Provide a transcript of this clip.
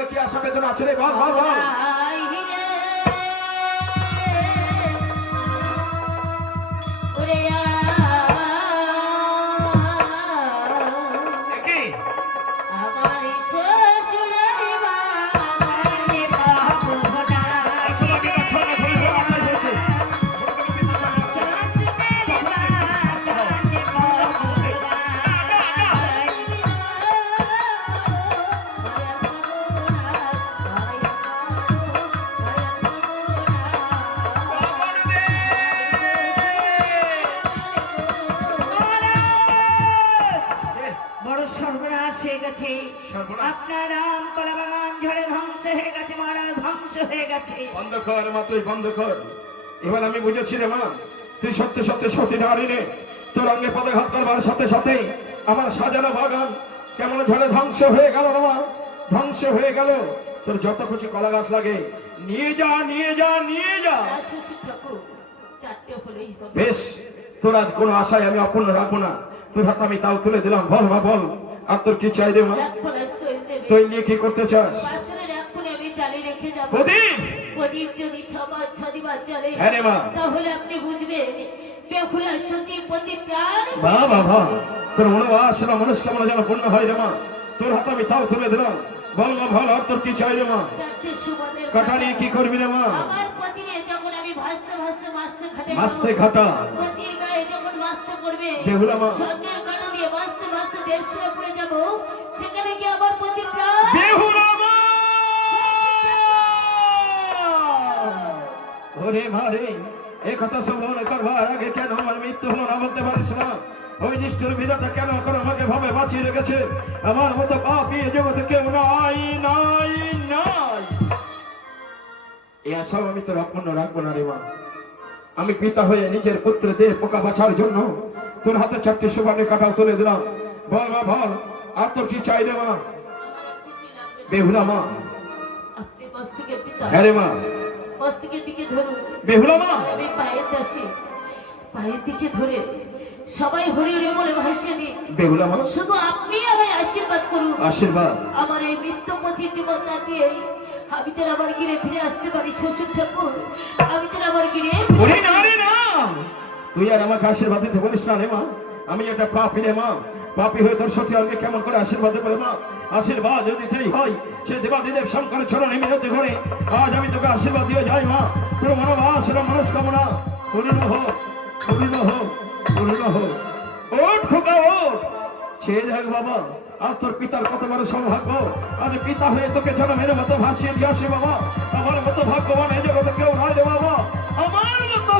মনে কি আশা বেদনা আছে রে? বল বল বল। বন্ধ কর মা, তুই বন্ধ কর। এবার আমি বুঝেছি রে মা, তুই সত্যি সত্যি সতী নারী রে। তোর অঙ্গে পদাঘাত করবার সাথে সাথে আমার সাজানো বাগান কেমন ঝড়ে ধ্বংস হয়ে গেল রে মা, ধ্বংস হয়ে গেল। তোর যত খুশি কলা গাছ লাগে নিয়ে যা, নিয়ে যা, নিয়ে যা। বেশ, তোর আজ কোনো আশায় আমি অপূর্ণ রাখবো না। তোর হাতে আমি তাও তুলে দিলাম। বল মা বল, আর তোর কি চাই রে মা? তুই নিয়ে কি করতে চাস? হ্যাঁ রে মা, তাহলে আপনি বুঝবেন বেহুলা সতী পতিতার বাবা তোর মনোবাসনা মনস্কামনা যেন পূর্ণ হয় রে মা। তোর হাতে আমি তাও তুলে দিলাম। বল মা বল, আর তোর কি চাই রে মা? কাটা নিয়ে কি করবি রে মা? আমার পতি নিয়ে যখন আমি ভাসতে ভাসতে মাসতে ঘাটা পতির গায়ে যখন ভাসতে পড়বে, বেহুলা মা, স্বর্ণের কাটা দিয়ে ভাসতে ভাসতে দেবসে পড়ে যাব, সেখানে কি আমার পতি বেহুলা মা। ওরে মারে, এই কথা শ্রবণ করবার আগে কেন আমার মৃত্যু হলো না বলতে পারিস না? ওই নিষ্ঠুর বিধাতা কেন করে আমাকে ভাবে বাঁচিয়ে রেখেছে? আমার মতো পাপী জগতে কেউ নাই, নাই, নাই। এই আশাও আমি তোর অপূর্ণ রাখবো না রে মা। আমি পিতা হয়ে নিজের পুত্রের দেহ পোকা বাঁচার জন্য তোর হাতে 4টি সুবর্ণের কাঁটাও তুলে দিলাম। বল মা বল, আর তোর কি চাই রে মা? বেহুলা মা, আপনি মস্তকে পিতা, হ্যাঁ রে মা, মস্তকের দিকে ধরুন। বেহুলা মা, আমি পায়ের দাসী, পায়ের দিকে ধরে সবাই হরি হরি বলে ভাসিয়ে দিন। বেহুলা মা, শুধু আপনি আমায় আশীর্বাদ করুন। আশীর্বাদ? আমার এই মৃত্যুপথী জীবন না দিয়ে আমি যেন আমার গিরে ফিরে আসতে পারি। শ্বশুর ঠাকুর, আমি যেন আমার গিরে তুই আর আমাকে আশীর্বাদ দিতে বলিস না রে মা। আমি এটা পাপী রে মা, পাপী হয়ে তোর সত্যি আমাকে কেমন করে আশীর্বাদ দেবে মা? আশীর্বাদ যদি যেই হয় সে দেবাদিদেব শঙ্কর চরণে মিনতি করে আজ আমি তোকে আশীর্বাদ দিয়ে যাই মা। তোর মনোবাসনা মনস্কামনা পূর্ণ হোক, পূর্ণ হোক, পূর্ণ হোক। ওঠ খোকা ওঠ, সে দেখ বাবা, আজ তোর পিতার কত বড় সৌভাগ্য। আজ পিতা হয়ে তোকে জন্মের মতো ভাসিয়ে দিয়ে আসে বাবা। আমার মতো ভাগ্যবান এই জগতে কেউ নয় রে বাবা, আমার মতো।